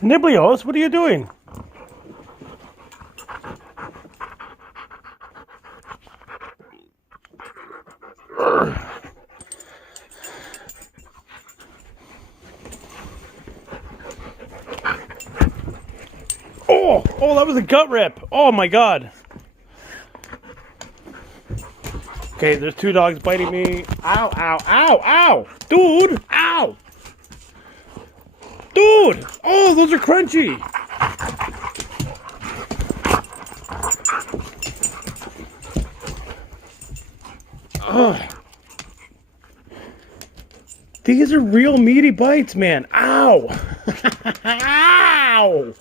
Niblios, what are you doing? Oh, that was a gut rip. Oh my god. Okay, there's two dogs biting me. Ow, ow, ow, ow. Dude, ow. Dude, oh, those are crunchy. Ugh. These are real meaty bites, man. Ow. Ow.